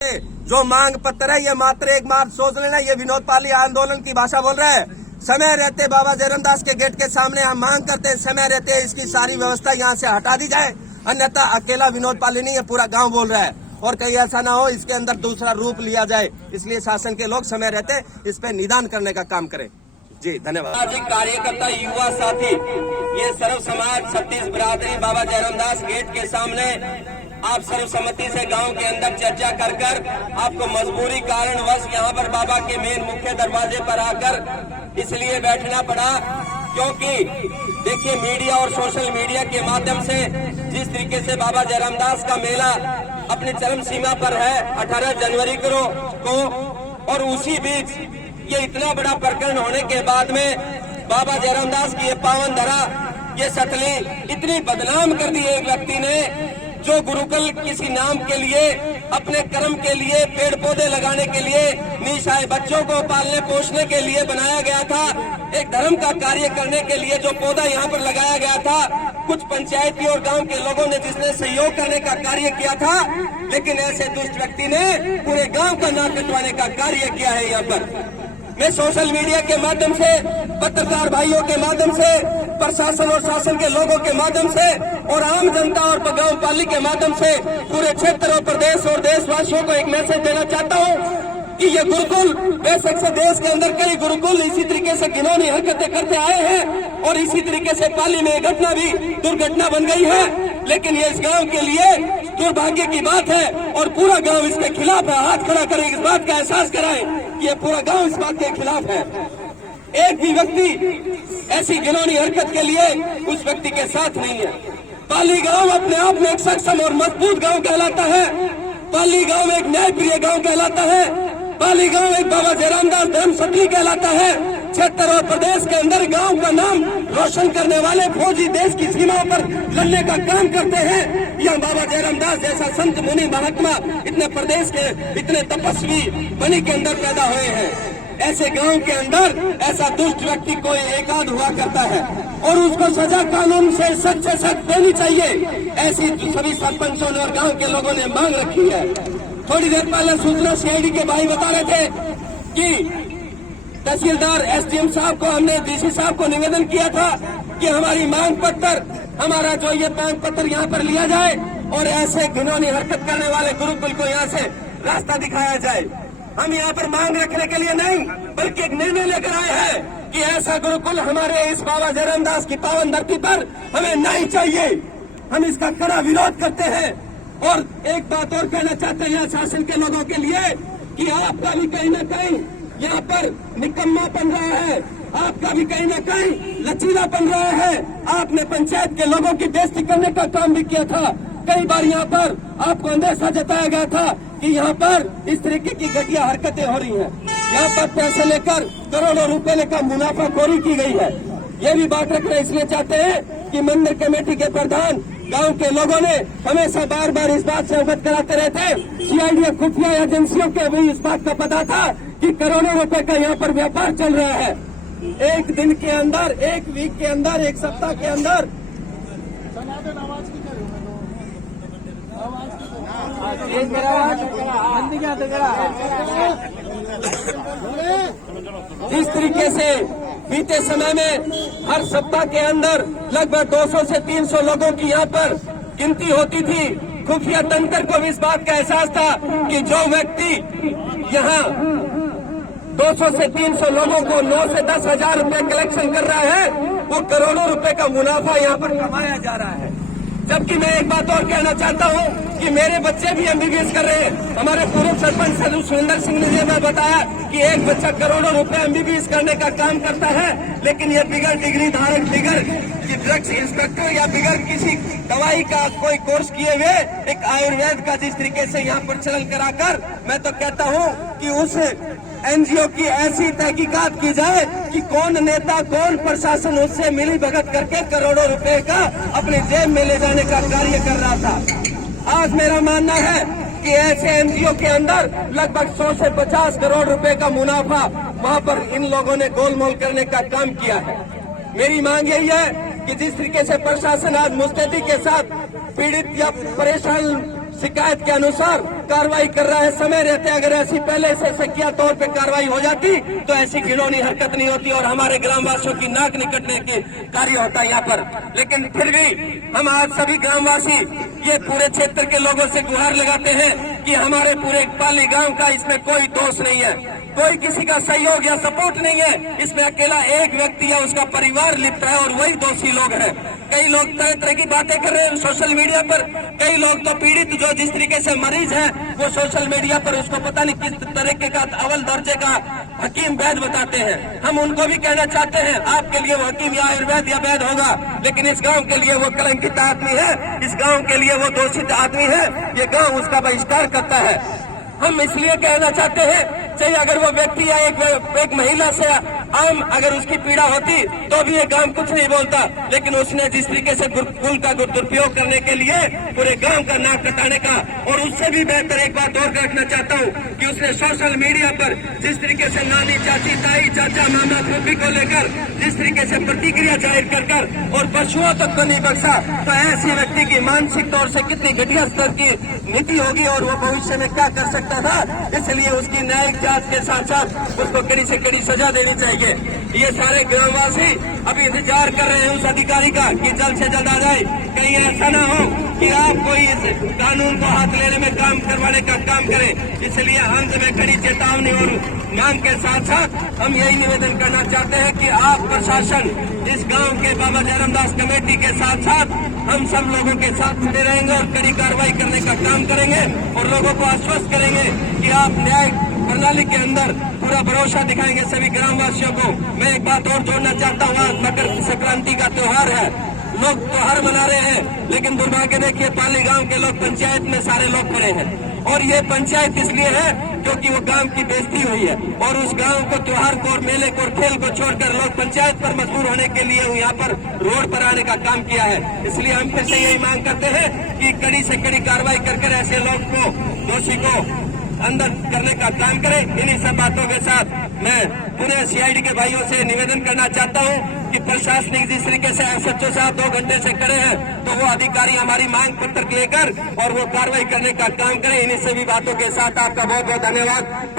जो मांग पत्र है ये मात्र एक बार सोच लेना, ये विनोद पाली आंदोलन की भाषा बोल रहे हैं। समय रहते बाबा जयरामदास के गेट के सामने हम मांग करते हैं, समय रहते इसकी सारी व्यवस्था यहाँ से हटा दी जाए, अन्यथा अकेला विनोद पाली नहीं, ये पूरा गांव बोल रहा है। और कहीं ऐसा ना हो इसके अंदर दूसरा रूप लिया जाए, इसलिए शासन के लोग समय रहते इस पे निदान करने का काम करें। जी धन्यवाद। सामाजिक कार्यकर्ता, युवा साथी, ये सर्व समाज छत्तीस बिरादरी बाबा जयरामदास गेट के सामने आप सर्वसम्मति से गांव के अंदर चर्चा कर आपको मजबूरी कारणवश यहाँ पर बाबा के मेन मुख्य दरवाजे पर आकर इसलिए बैठना पड़ा, क्योंकि देखिए मीडिया और सोशल मीडिया के माध्यम से जिस तरीके से बाबा जयरामदास का मेला अपनी चरम सीमा पर है 18 जनवरी को, और उसी बीच ये इतना बड़ा प्रकरण होने के बाद में बाबा जयरामदास की ये पावन धरा, ये सतली इतनी बदनाम कर दी एक व्यक्ति ने, जो गुरुकुल किसी नाम के लिए, अपने कर्म के लिए, पेड़ पौधे लगाने के लिए, निशाए बच्चों को पालने पोषने के लिए बनाया गया था, एक धर्म का कार्य करने के लिए जो पौधा यहाँ पर लगाया गया था, कुछ पंचायती और गांव के लोगों ने जिसने सहयोग करने का कार्य किया था, लेकिन ऐसे दुष्ट व्यक्ति ने पूरे गांव का नाक कटवाने का कार्य किया है। यहाँ पर मैं सोशल मीडिया के माध्यम से, पत्रकार भाइयों के माध्यम से, प्रशासन और शासन के लोगों के माध्यम से और आम जनता और गांव पाली के माध्यम से पूरे क्षेत्र और प्रदेश और देशवासियों को एक मैसेज देना चाहता हूं कि ये गुरुकुल बेशक से देश के अंदर कई गुरुकुल इसी तरीके से घिनौनी हरकतें करते आए हैं और इसी तरीके से पाली में घटना भी दुर्घटना बन गई है, लेकिन ये इस गांव के लिए दुर्भाग्य की बात है और पूरा गांव इसके खिलाफ है। हाथ खड़ा करें, इस बात का एहसास कराएं कि ये पूरा गांव इस बात के खिलाफ है। एक भी व्यक्ति ऐसी घिनौनी हरकत के लिए उस व्यक्ति के साथ नहीं है। पाली गांव अपने आप में एक सक्षम और मजबूत गांव कहलाता है। पाली गांव एक न्यायप्रिय गांव कहलाता है। पाली गांव एक बाबा जयरामदास धर्म सतली कहलाता है। क्षेत्र और प्रदेश के अंदर गांव का नाम रोशन करने वाले फौजी देश की सीमाओं पर लड़ने का काम करते हैं। यह बाबा जयरामदास जैसा संत मुनि महात्मा इतने प्रदेश के इतने तपस्वी बनी के अंदर पैदा हुए हैं। ऐसे गांव के अंदर ऐसा दुष्ट व्यक्ति कोई एकाध हुआ करता है और उसको सजा कानून से सख्त देनी चाहिए। ऐसी सभी सरपंचों ने और गांव के लोगों ने मांग रखी है। थोड़ी देर पहले सूचना सीआईडी के भाई बता रहे थे कि तहसीलदार एसडीएम साहब को, हमने डीसी साहब को निवेदन किया था कि हमारी मांग पत्र, हमारा जो ये मांग पत्र यहाँ पर लिया जाए और ऐसे घिनौनी हरकत करने वाले गुरुकुल को यहाँ से रास्ता दिखाया जाए। हम यहाँ पर मांग रखने के लिए नहीं बल्कि एक निर्णय लेकर आए हैं कि ऐसा गुरुकुल हमारे इस बाबा जयरामदास की पावन धरती पर हमें नहीं चाहिए। हम इसका कड़ा विरोध करते हैं। और एक बात और कहना चाहते हैं यहाँ शासन के लोगों के लिए कि आपका भी कहीं न कहीं यहाँ पर निकम्मापन रहा है, आपका भी कहीं न कहीं लचीलापन रहा है। आपने पंचायत के लोगों की बेइज्जती करने का काम भी किया था। कई बार यहाँ पर आपको अंदेशा जताया गया था कि यहाँ पर इस तरीके की घटिया हरकतें हो रही हैं। यहाँ पर पैसे लेकर करोड़ों रुपए का मुनाफाखोरी की गई है। ये भी बात रखना इसलिए चाहते हैं कि मंदिर कमेटी के प्रधान, गांव के लोगों ने हमेशा बार बार इस बात से अवगत कराते रहते। सीआईडी खुफिया एजेंसियों के भी इस बात का पता था कि करोड़ों रुपए का यहाँ पर व्यापार चल रहा है। एक दिन के अंदर, एक वीक के अंदर, एक सप्ताह के अंदर जिस तरीके से बीते समय में हर सप्ताह के अंदर लगभग 200 से 300 लोगों की यहाँ पर गिनती होती थी, खुफिया तंत्र को भी इस बात का एहसास था कि जो व्यक्ति यहाँ 200 से 300 लोगों को 9 से 10 हजार रुपए कलेक्शन कर रहा है, वो करोड़ों रुपए का मुनाफा यहाँ पर कमाया जा रहा है। जबकि मैं एक बात और कहना चाहता हूँ कि मेरे बच्चे भी एमबीबीएस कर रहे हैं। हमारे पूर्व सरपंच सुरेंद्र सिंह ने हमें बताया कि एक बच्चा करोड़ों रुपए एमबीबीएस करने का काम करता है, लेकिन ये बिगड़ डिग्री धारक, बिगड़ ड्रग्स इंस्पेक्टर या बिगड़ किसी दवाई का कोई कोर्स किए हुए एक आयुर्वेद का जिस तरीके से यहाँ पर चलन कराकर, मैं तो कहता हूँ कि उस एनजीओ की ऐसी तहकीकात की जाए कि कौन नेता, कौन प्रशासन उससे मिली भगत करके करोड़ों रुपए का अपने जेब में ले जाने का कार्य कर रहा था। आज मेरा मानना है कि ऐसे एनजीओ के अंदर लगभग 100 से 50 करोड़ रुपए का मुनाफा वहां पर इन लोगों ने गोलमोल करने का काम किया है। मेरी मांग यही है कि जिस तरीके से प्रशासन आज मुस्तैदी के साथ पीड़ित या परेशान शिकायत के अनुसार कार्रवाई कर रहा है। समय रहते अगर ऐसी पहले से शकिया तौर पे कार्रवाई हो जाती तो ऐसी घिनौनी हरकत नहीं होती और हमारे ग्रामवासियों की नाक निकटने के कार्य होता यहाँ पर। लेकिन फिर भी हम आज सभी ग्रामवासी ये पूरे क्षेत्र के लोगों से गुहार लगाते हैं कि हमारे पूरे पाली गांव का इसमें कोई दोष नहीं है, कोई किसी का सहयोग या सपोर्ट नहीं है। इसमें अकेला एक व्यक्ति या उसका परिवार लिप्त है और वही दोषी लोग हैं। कई लोग तरह तरह की बातें कर रहे हैं सोशल मीडिया पर। कई लोग तो पीड़ित जो जिस तरीके से मरीज है वो सोशल मीडिया पर उसको पता नहीं किस तरीके का अव्वल दर्जे का हकीम वैद्य बताते हैं। हम उनको भी कहना चाहते हैं आपके लिए वो हकीम या आयुर्वेद या वैद्य होगा, लेकिन इस गांव के लिए वो कलंकित आदमी है, इस गांव के लिए वो दोषित आदमी है। ये गांव उसका बहिष्कार करता है। हम इसलिए कहना चाहते हैं चाहे अगर वो व्यक्ति या एक महिला से आम अगर उसकी पीड़ा होती तो भी ये गांव कुछ नहीं बोलता, लेकिन उसने जिस तरीके से कुल का दुरुपयोग करने के लिए पूरे गांव का नाक कटाने का, और उससे भी बेहतर एक बात और रखना चाहता हूं कि उसने सोशल मीडिया पर जिस तरीके से नानी, चाची, ताई, चाचा, मामा, फूफी को लेकर जिस तरीके से प्रतिक्रिया जाहिर कर और पशुओं तक को नहीं बख्शा, तो ऐसे व्यक्ति की मानसिक तौर से कितनी घटिया स्तर की नीति होगी और वो भविष्य में क्या कर सकता था। इसलिए उसकी न्यायिक जांच के साथ साथ उसको कड़ी से कड़ी सजा देनी चाहिए। ये सारे ग्रामवासी अभी इंतजार कर रहे हैं उस अधिकारी का कि जल्द से जल्द आ जाए। कहीं ऐसा ना हो कि आप कोई इस कानून को हाथ लेने में काम करवाने का काम करें। इसलिए अंत में कड़ी चेतावनी और मांग के साथ साथ हम यही निवेदन करना चाहते हैं कि आप प्रशासन इस गांव के बाबा जयरामदास कमेटी के साथ साथ हम सब लोगों के साथ खड़े रहेंगे और कड़ी कार्रवाई करने का काम करेंगे और लोगों को आश्वस्त करेंगे कि आप न्याय प्रणाली के अंदर पूरा भरोसा दिखाएंगे सभी ग्रामवासियों को। मैं एक बात और जोड़ना चाहता हूँ, आज मकर संक्रांति का त्योहार है, लोग त्योहार मना रहे हैं, लेकिन दुर्भाग्य देखिए पाली गांव के लोग पंचायत में सारे लोग खड़े हैं और ये पंचायत इसलिए है क्योंकि वो गांव की बेइज्जती हुई है और उस गांव को त्योहार को और मेले को और खेल को छोड़कर लोग पंचायत पर मजबूर होने के लिए यहाँ पर रोड पर आने का काम किया है। इसलिए हम फिर से यही मांग करते हैं कि कड़ी से कड़ी कार्रवाई कर ऐसे लोग को, दोषी को अंदर करने का काम करें। इन्हीं सब बातों के साथ मैं पुणे सीआईडी के भाइयों से निवेदन करना चाहता हूं कि प्रशासनिक जिस तरीके से एसएचओ साहब 2 घंटे से करे हैं तो वो अधिकारी हमारी मांग पत्र लेकर और वो कार्रवाई करने का काम करें। इन्हीं सभी बातों के साथ आपका बहुत बहुत धन्यवाद।